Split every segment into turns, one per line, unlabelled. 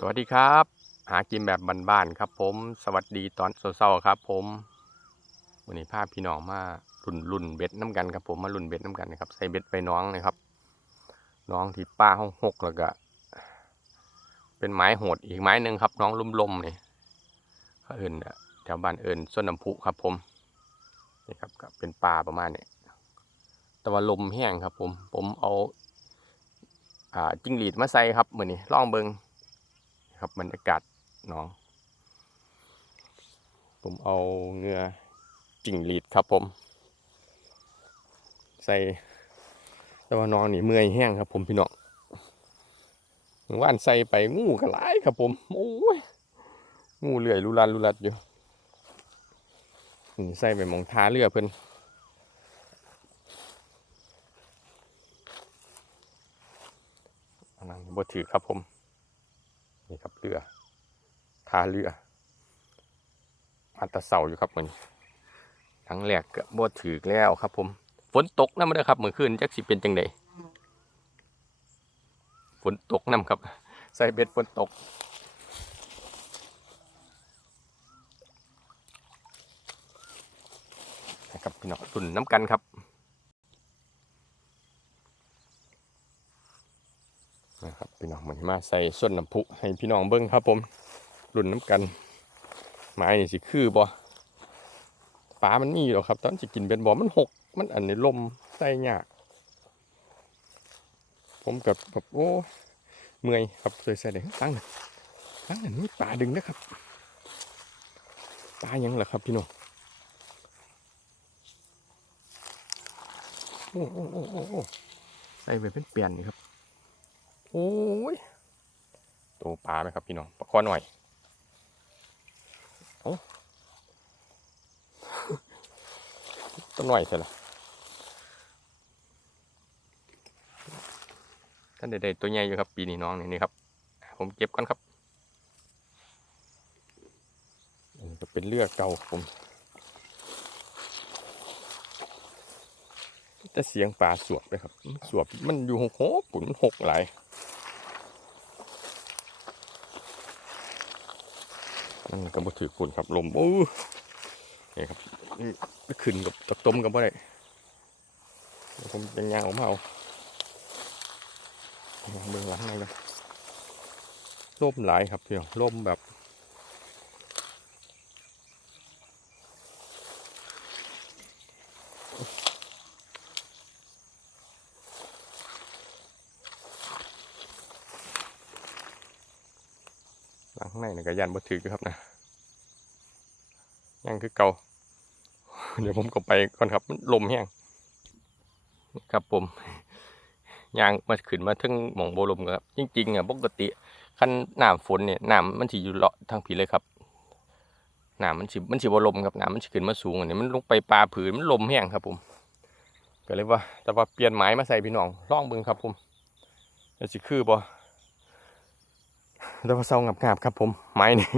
สวัสดีครับ หากินแบบบ้านๆครับผม สวัสดีตอนเช้าๆครับ ผมวันนี้พาพพี่น้องมาลุ่นลุ่นเบ็ดน้ำกันครับผมมาลุ่นเบ็ดน้ำกันนะครับใส่เบ็ดไปน้องนะครับ น้องที่ป้าห้องหกแล้วก็ เป็นไม้โหดอีกไม้หนึ่งครับ น้องลุ่มลมๆนี่เขาเอิญแถวบ้านเอิญส้นน้ำพุครับ ผมนี่ครับก็เป็นปลาประมาณนี้แต่ว่าลมแห้งครับ ผม ผมเอา อ่าจิ้งหรีดมาใส่ครับเหมือนนี้ล่องเบิง ครับบรรยากาศหน้อง ผมเอาเงือจิ้งหรีดครับผม ใส่แต่ว่าน้องนี่เมื่อยแห้งครับ ผมพี่น้องเมื่านใส่ไปงูกระไรครับผมโอ้ยงูเลื่อยลุลันลุลัดอยู่นี่ใส่ไปมองท้าเรือเพิ่นอันนั้นบ่ถือครับผม นี่ครับเรือท่าเรือมาตะเสาอยู่ครับมันทั้งแรกก็บ่ถือแล้วครับ ผมฝนตกน้ำเด้ครับเมื่อคืนจักสิเป็นจังไดฝนตกน้ำครับ ใส่เบ็ดฝนตกนะครับพี่น้องตุ่นน้ำกันครับ นะครับพี่น้องเหมือนมาใส่ส้นน้ำพุให้พี่น้องเบิ้งครับผมรุ่นน้ำกันไม้นี่สิคือบ่ปลามันมีอยู่หรอครับ ตอนสิกินเป็นบ่มันหก มันอันนี้ลมใส่ยาก ผมกับแบบโอ้เมื่อยครับเลยใส่เด็กตั้งหนึ่งตั้งหนึ่งมีปลาดึงนะครับปลายังเหรอครับพี่น้องโอ้โอ้โอ้โอ้โอ้ใส่ไปเป็นเปลี่ยนนี่ครับ โอ้ยตัวปลาไหมครับพี่น้องปลาคอหน่อยโอ้ตัวหน่อยใช่หรอท่านเด็ดๆตัวใหญ่อยู่ครับปีนี้น้องนี่นี่ครับ ผมเก็บก่อนครับอันนี้ก็เป็นเลือกเก่าครับผมแต่เสียงปลาสวบเลยครับมันสวบมันอยู่หกโหปุ่นมันหกหลาย นั่นก็บ่ถือคนครับลมโอ้นี่ครับนี่ขึ้นกับตะต้มกับบ่ได้เดี๋ยวผมจะยางออกมาเอาเอาเบื้องหลังหน่อยกันลมหลายครับพี่น้องลมแบบหลังข้างในนี่ก็ยันบ่ถืออยู่ครับนะ ยังคือเก่า เดี๋ยวผมก็ไปก่อนครับมันลมแห้งครับผมยางมาขึ้นมาถึงหม่องโบลมครับ จริงๆอะปกติคันน้ำฝนเนี่ยน้ำมันสิอยู่เลาะทางผีเลยครับน้ำมันสิมันสิบลมครับน้ำมันสิขึ้นมาสูงอันนี้มันลงไปปลาผืนมันลมแห้งครับผมก็เลยว่า แต่ว่าเปลี่ยนไม้มาใส่พี่น้องลองบิ่งครับผมแล้วสิคือบ่แต่ว่าเศร้างับๆครับผมไม้นี่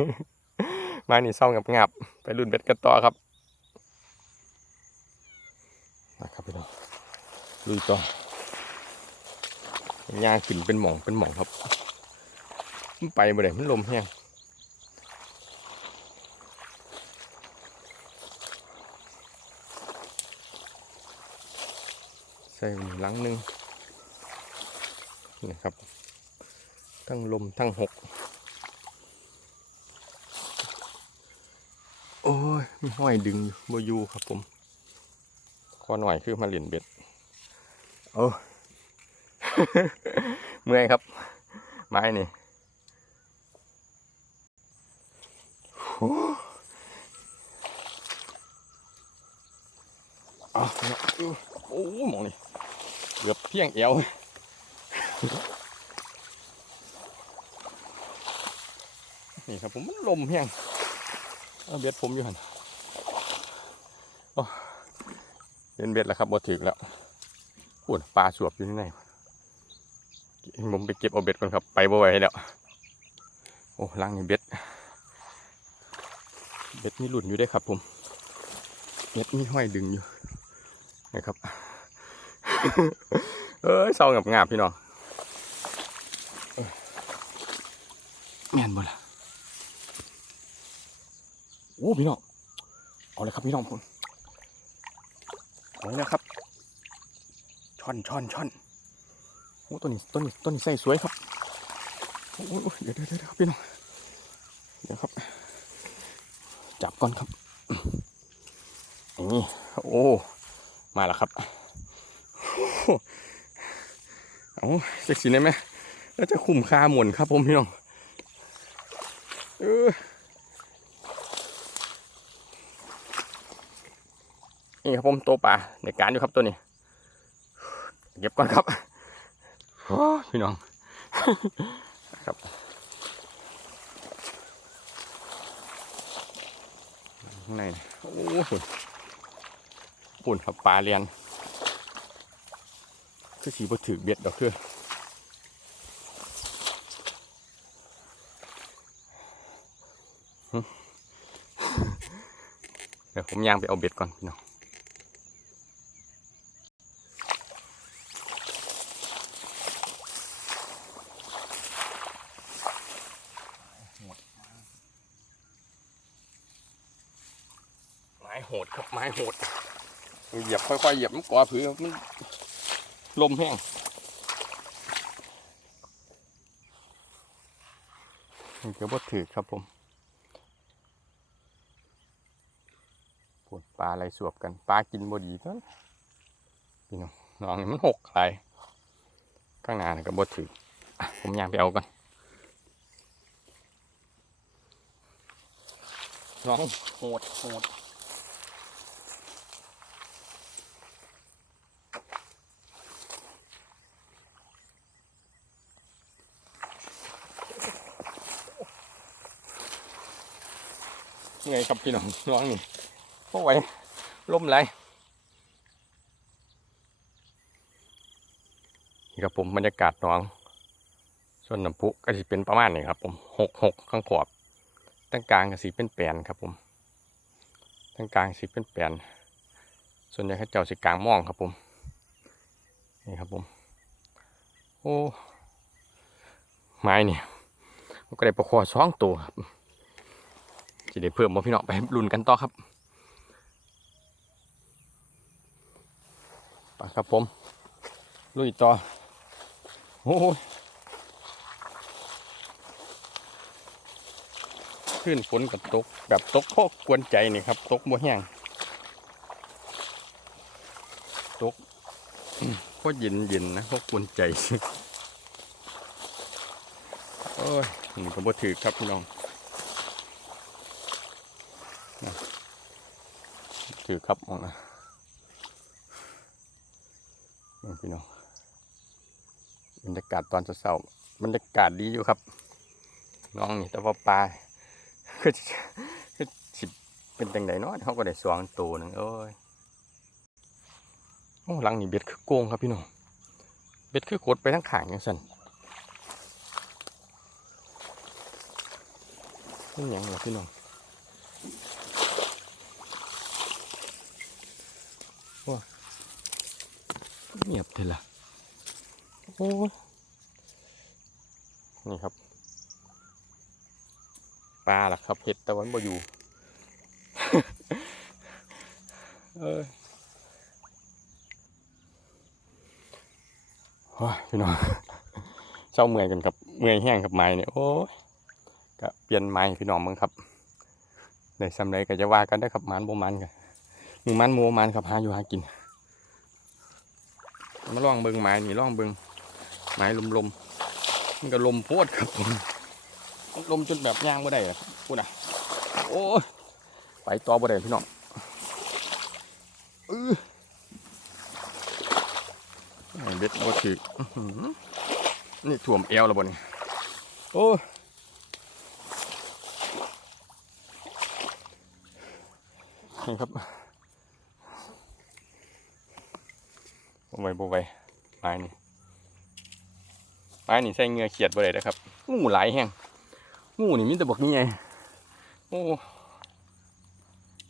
ม้นี่เศร้างับๆไปรุ่นเบ็ดกันต่อครับนะครับพี่น้องลุยต่อย่างขึ้นเป็นหม่องเป็นหม่องครับมันไปบ่ได้มันลมแห้งใส่หลังหนึงนี่ครับ ทั้งลมทั้งหก โอ้ยมี ห้อยดึงอยู่บอยู่ครับผมขอหน่อยคือมาเหรียญเบ็ดโอ้เมื่อยครับ ไม้นี่โอ้เอาเนี่ยโอ้หมองนี่เกือบเพียงเอวนี่ครับผมมันลมแห้งเอาเบ็ดผมอยู่หันโอ้ เป็นเบ็ดแล้วครับบ่ถึกแล้วปวดปลาสวบอยู่ที่ไหนผมไปเก็บเอาเบ็ดก่อนครับ ไปบ่ไหวแล้วโอ้ลังนี่เบ็ด เบ็ดมีหลุนอยู่ได้ครับ ผม เบ็ดมีห้อยดึงอยู่นะครับ เอ้ยเศร้างับงาบพี่น้องแม่นบ่ล่ะโอ้พี่น้อง เอาเลยครับพี่น้องผม เอาเลยนะครับ ช่อนช่อนช่อนโอ้ตัวนี้ตัวนี้ตัวนี้ใส่สวยครับโอ้เดี๋ยวเดี๋ยวเดี๋ยวครับพี่น้องเดี๋ยวครับ จับก่อนครับนี่โอ้มาแล้วครับโอ้เอาเซ็กซี่ได้ไหมแล้วจะคุ้มค่าหมุนครับผมพี่น้องเออ นี่ครับผมตัวปลาในการอยู่ครับตัวนี้เก็บก่อนครับพี่น้องครับข้างในนะโอ้โหปุ่นครับปลาเรียนคือสีบถือเบ็ดดอกคือเดี๋ยวผมย่างไปเอาเบ็ดก่อนพี่น้อง โหดครับไม้โหดเหยียบค่อยๆเหยียบมันก่อผือมันลมแห้งมันก็บ่ถือครับผมปวดปลาอะไรสวบกันปลากินบ่ดีทั้งพี่น้องน้องนี่มันหกหลข้างหน้านี่ก็บ่ถือผมย่างไปเอากันน้องโหดโหด ไงครับพี่น้องน้องนี่พวกไว้ล่มไรนี่ครับผมบรรยากาศน้อง ส่วนน้ำพุก็จะเป็นประมาณนี้ครับ ผมหกหกข้างขอบตั้งกลางก็สีเป็นแปลนครับผมตั้งกลางสีเป็นแปลนส่วนใหญ่เขาเจ้าสีกลางม่องครับผมนี่ครับผมโอ้ไม้นี่มันก็ได้ประคอสองตัวครับ จะได้เพิ่มมาพี่น้องไปลุ้นกันต่อครับไปครับผม ลุยต่อ โอ้ยขึ้นฝนกับตก แบบตกโคกกวนใจนี่ครับ ตกบ่แห้งตกโคตรเย็นเย็นนะโคตรกวนใจ โอ้ยนี่ก็บ่ถือครับพี่น้อง ถือครับมองนะพี่น้องบรรยากาศตอนเช้าบรรยากาศดีอยู่ครับ น้องนี่แต่ว่าปลาคือคือสิเป็นจังไดเนาะเขาก็ได้สวงตัวหนึ่งโอ้ยโอ้หลังนี่เบ็ดคือโกงครับพี่น้องเบ็ดคือโกดไปทั้งขางอย่างสั่นนี่หยังเหรอพี่น้อง เงียบเลยล่ะโอ้ยนี่ครับ ปลาล่ะครับเห็ดตะวันบ่อยู่เอ้ยโอ้ยพี่น้องเศร้าเมื่อยกันครับเมื่อยแห้งกับไม้เนี่ยโอ้ยก็เปลี่ยนไม้พี่น้องมึงครับได้สำไรก็จะว่ากันได้อครับหมันบ่มันกันหมูมันหมูบ่มันครับหาอยู่หากิน มาล่องเบิงไม้นี่ลองเบิงไม้ลมๆมันก็ลมโพดครับผมลมจนแบบย่างไม่ได้พูดนะโอ้ยไปต่อบ่ได้พี่น้องเออไอ้เบ็ดบ่ถืออื้อหือนี่ถ่วมเอวแล้วบ่นี่โอ้ยนี่ครับ ไหวบ่ไหวไม้นี่ไม้นี่ใส่เงือเขียดบ่ได้นะครับงูหลายแห้งงูนี่มีแต่บอกนี่ไงโอ้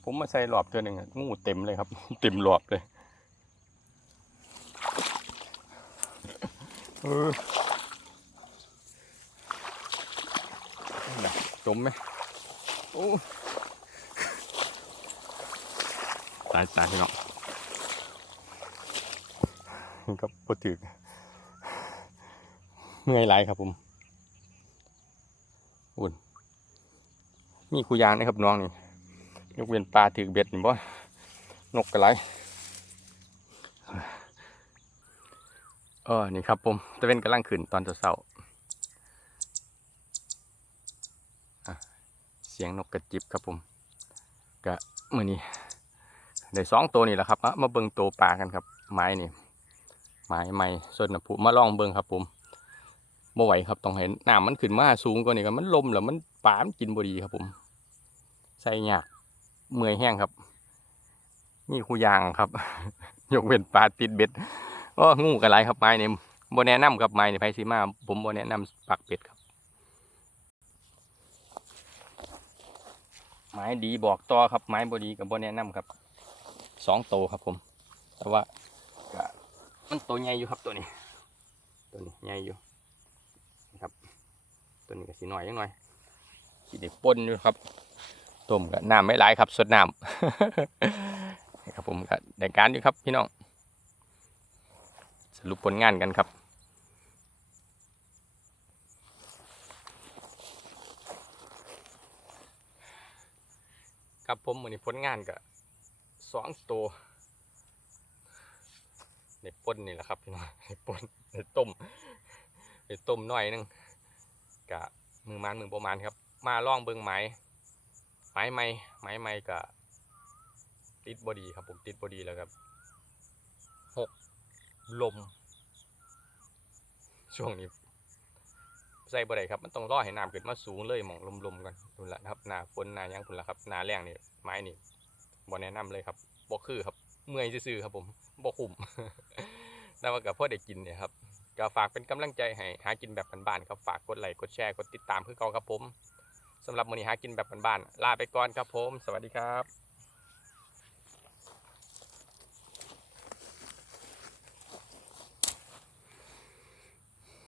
ผมมาใส่หลอบตัวหนึ่งงูเต็มเลยครับ เต็มหลอบเลยเออจมไหมโอ้ตายตายพี่น้อง ก็ปวดถึกเมื่อยไหลายครับผมอุ่นมีกูยางนะครับน้องนี่ยกเว้นปลาถือเบ็ดนี่บ่นกกระไรเออนี่ครับผมตะเวนกำลังขึ้นตอนเช้าๆอะเสียงนกกระจิบครับผมกะมื่อนี้ได้สองตัวนี่แหละครับมาเบิ่งตัวปลากันครับไม้นี่ ไม้ไม้ส่วนนะผมมาลองเบิ่งครับผมบ่ไหวครับต้องเห็นน้ำมันขึ้นมาสูงกว่านี้ก็มันลมแล้วมันปามกินบดีครับผม ใส่ยากเมื่อยแห้งครับ มีคูยางครับ ยกเว้นปลาติดเบ็ดก็งูกันไรครับไม้เนี่ยบ่แนะนำครับไม้นี่ไผสิมาผมบ่แนะนำปักเป็ดครับ ไม้ดีบอกต่อครับไม้บ่ดีกับบ่แนะนำครับสองโตครับผม แต่ว่า มันตัวใหญ่อยู่ครับตัวนี้ ตัวนี้ใหญ่อยู่นะครับ ตัวนี้ก็สีหน่อยยังหน่อยสีเด็กปนอยู่ครับต้มกับน้ำไม่หลายครับสดน้ำนี่ครับผมก็ได้การอยู่ครับพี่น้องสรุปผลงานกันครับครับผมมือนี้ผลงานก็สองตัว ในปนนี่แหละครับพี่น้องในปนในต้มในต้มน่อยหนึงกะมือมันมือประมาณครับ มาล่องเบิงไม้ไม้ไม้ไม้ไม้กะติดบอดีครับผมติดบอดีแล้วครับหกลม ช่วงนี้ใส่บ่ได้ครับมันต้องรอให้น้ำขึ้นมาสูงเลยหมองลมๆกันดูละนะครับหนาฝนหนายังพุ่นละครับหนาแรงนี่ไม้นี่บ่แนะนำเลยครับบ่คือครับ เมื่อยซื่อครับผมบ่คุ้มแต่ว่ากับพ่อได้กินเนี่ยครับก็ฝากเป็นกำลังใจให้หากินแบบบ้านๆครับฝากกดไลค์กดแชร์กดติดตามเพื่อเก่าครับผมสำหรับมื้อนี้หากินแบบบ้านๆลาไปก่อนครับผม สวัสดีครับ